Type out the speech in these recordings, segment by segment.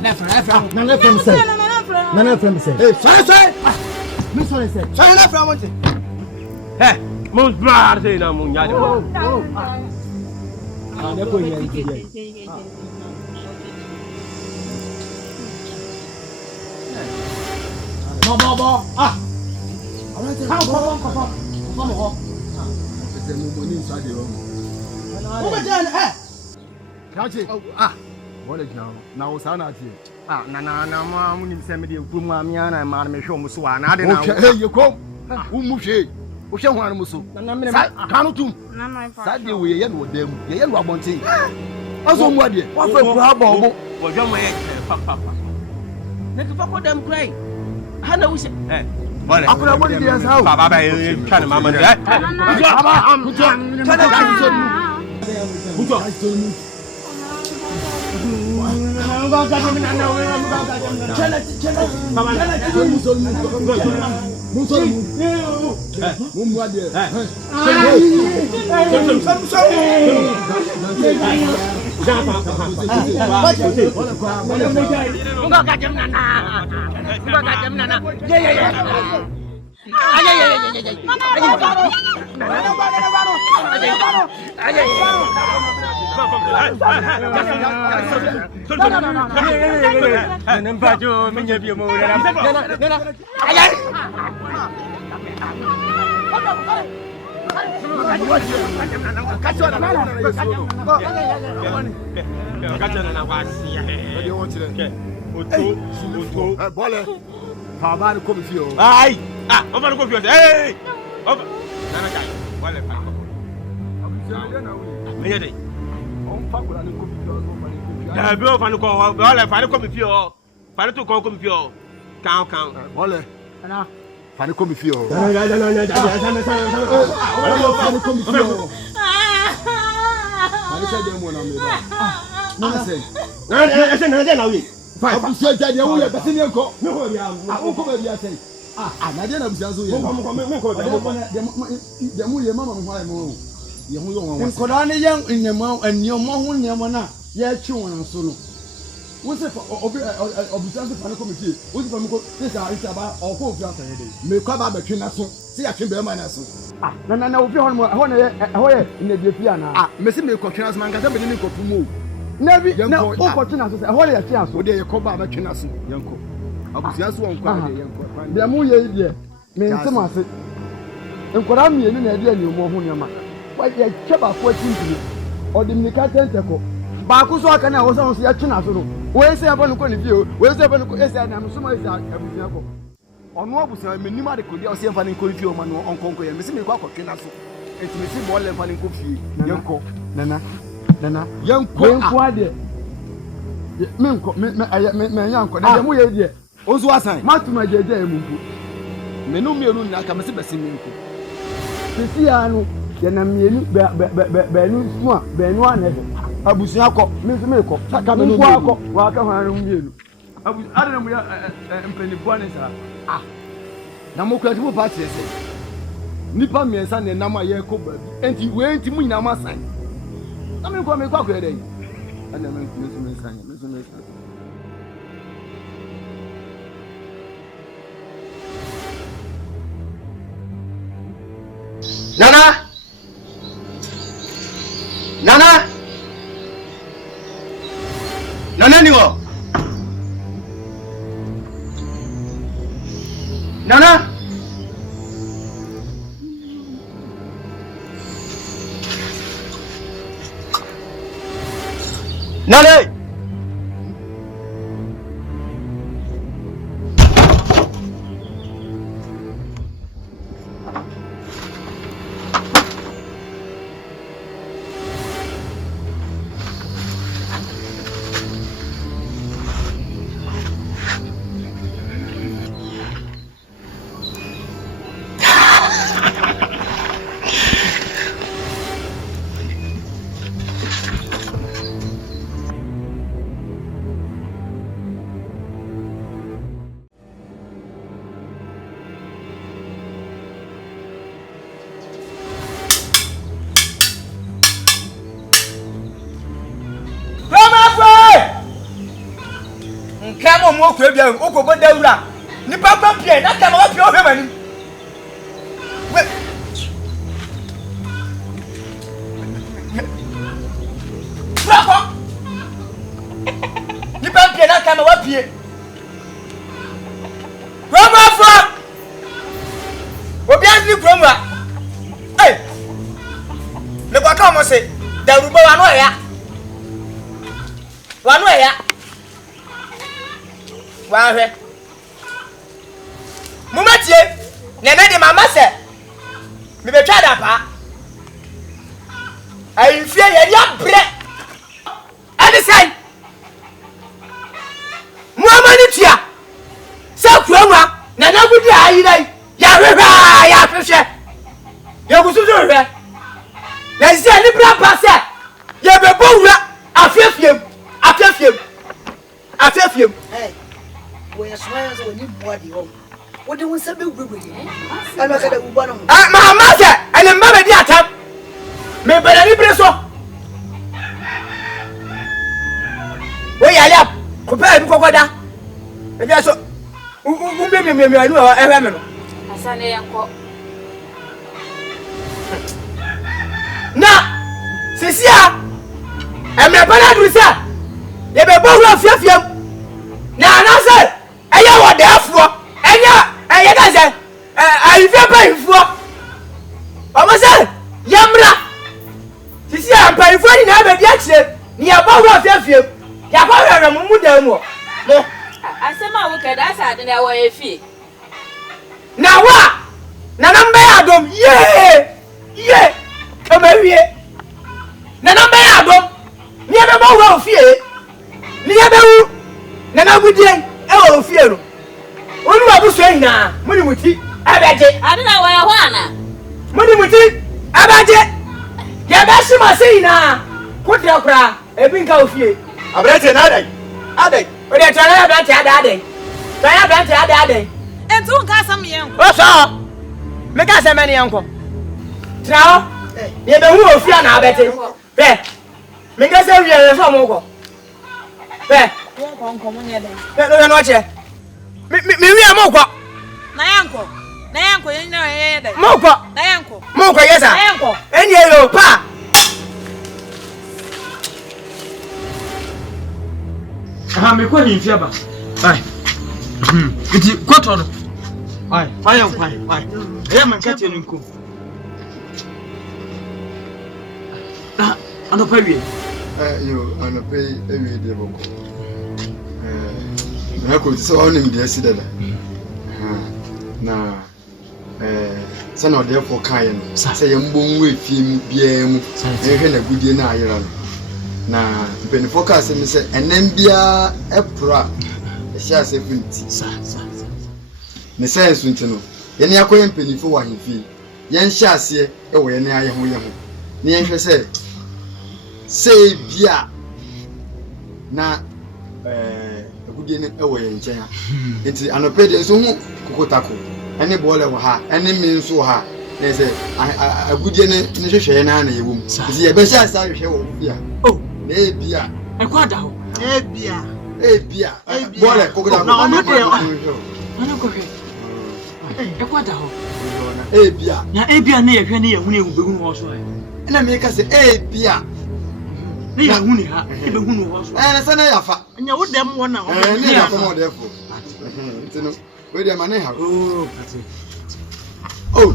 Nana from say. Nana from say. Hey, say. Me sorry say. Nana from what? Hey, most brother say na mun ya de. Ah, na ko yen ti. Bo. Ah. Come on. Ese mo mo ni inside o. Wo be dey eh. Kachi. Ah. What is now? Now sana ati. Ah, na ma mun ni se me de ku mu amia na ma na me hwe mu so wa na de na. Okay, hey, you come. Wo mu hwe. Wo hwe ho an mu so. Na me kanu tum. Na my father. Sa de we ye no dem. Ye no abonten. Aso mu ade. Wa fa ku ha bo bo. Wo hwe mo ye papa. Na ku fa ko dem krai. Ha na wo se. Eh. Akuna mo di yes how. Baba ba ye twa na mama de. Baba am. Kana ka so mu. Buto. Fani come fio. Fani say dem wona me ba. Na say. Na we. Fine. Abu say jade wo ye bese ni enko. Me ho ria. Awu ko ba bia say. Na de na busia so ye. Me ko dem ye mama mo ha mo. Ye ho yo won. Nkoda ne ye nyama anioma ho nyama na ye twi won so no. What's for observe the committee? What's for me? This is about all four of us. Me come back between us. See, I can be a man. Ah, no, if you want in the Piana. Ah, Messi, me coach us, man, can't be in the move. Never, no, coaching us. I hold a chance. Would they come back between us, Yanko? I was just one quality, Yanko. The Amuye, dear, means some of it. And what I'm here in the idea, you more Hunyama. Why, you kept up 14 or the Nika Tentacle. Bakuso aka na wosan so ya china so no we say abon ko ni fie we say abon ko ese na so ma ese abusia ko ono abusia menim ade ko dia o se mfa ni ko fie o ma no onkonko ye me se me kwa ko twena so enti me se bo le mfa ni ko fie yenko nana yenko ade me nko me yanko na mu ye die onzu asan matuma jeje emumpu menu mienu na aka me se bese me nko sisi ya no ye na mienu be nu suma be nu anabe abusia ko me ko saka me ko akọ wa ka hwan no mienu abu adana mu ya mpeni bua ne sa na mo kwati mo party ese nipa miensa ne nam aye ko ba bi enti we enti mu nyina masan na me ko akọ ede yi ana me san Nana ni wo Nana na mo mo ko bia o ko boda wura ni papa pie na ka ma wa pie o hema ni bravo ni papa pie na ka ma wa pie bravo fo obi an ni bromwa eh le kwa ka mo se darubo wa no ya wa hwe mumatie nene de mama se me betwa da pa ai fie ye ya bre ani sai muamani tia sa kuama na na gudi ayi dai ya hwehwa ya hwehwe ye gusuzu hwe na zi ani bra pa se ye be bowura afefiem hey we are smiles when you body home what do we say be I'm not gonna go on my mother and a mother dear tap me better ni preso we ya ya ko pa bi kokoda e bi so me anu e we me no asane yanko na sisia e me bana du sia ye be bowura fiafia na na say eya wo de afuo enya eye da say ayifia pa ifuo omo say yamra sisi ampa ifuo ni na be dia kire ni ya bowura fiafia ya bowura mu da mu no asema wo kada sa de na wo efie na wa na namba ya dom ye omawie na namba ya dom ni ya be bowura fie ni ya be wu na na gudie e wo fie no onu abu so ina muni muti abaje ade na wo ho ana muni muti abaje ya ba shi ma sei na kotia kra e bi nka ofie abrete na adai o de tara ya brante adai tara ya brante adai entu nka sam yen o so me ka se mani yanko trao ye be hu ofie na abete be me ka se wiye so mo ko be konko mo ne no no che mi wi amoko na yanko yen na yen dai moko na yanko moko yesa na yanko eni elo pa aha me ko hin fiaba ai iti kwato no ai fayan ai e man kace nin ko ano pa wie yo ano pe ewie de boko na ko tse wa nim de asidada na se na ode fo kan no se ye mbonwu efie mu bia mu ehwe na gudie na ayera no na mpeni focus mi se enem bia epra ehia se funti ne sense nti no ye ne akoye mpeni fo wa himfi ye nhia ase e wo ye ne aye ho ne ye hwe se bia na gudie ne e wo ye nchen ha nti anopede so hu kokotako ene bole wo ha ene mi nso ha na se agudie ne hwehwe na na yewom nti ye be hia sa hwehwe wo bia oh na bia e kwada ho bia bole kokotako na ono de ono ko hwe e kwada ho na bia na ye hwe ne ye hu ne hu be hu ho so ai na me ka se bia ne ye hu ne ha e be hu no ho so na se na ya fa nya wo dem wo na ne ya fa mo de fo ntino we de mane ha oh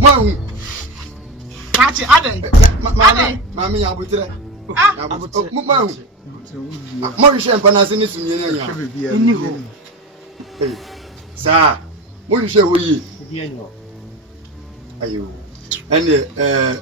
ma kachi ade mami ya butre ma hu mo hwe mpa na se ne sumye nya nya ni ho sa mo hwe ho yi bi anyo ayo ene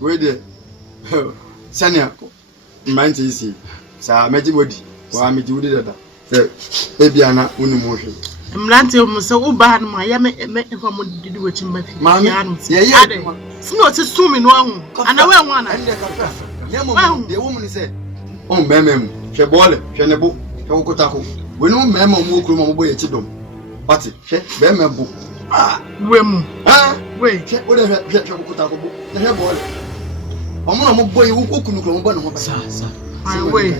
we de sania manti isi sa meji body wa meji wudi dada se ebiana unu mo hwe mlante mo se wo ba no ma ya me fa mo didi wo chimba fi ya no ade sino ti sumi no ahu ana we hu ana ende ka ya mo de wo mo ni se o memem hwe bole hwe ne bo hwe okota ko we no memem mo okuru mo bo ye chidom pati hwe be membo we mu we hwe o de hwe okota ko bo hwe bole omo no mo bo ye wo okunu ko mo bo no ho ba we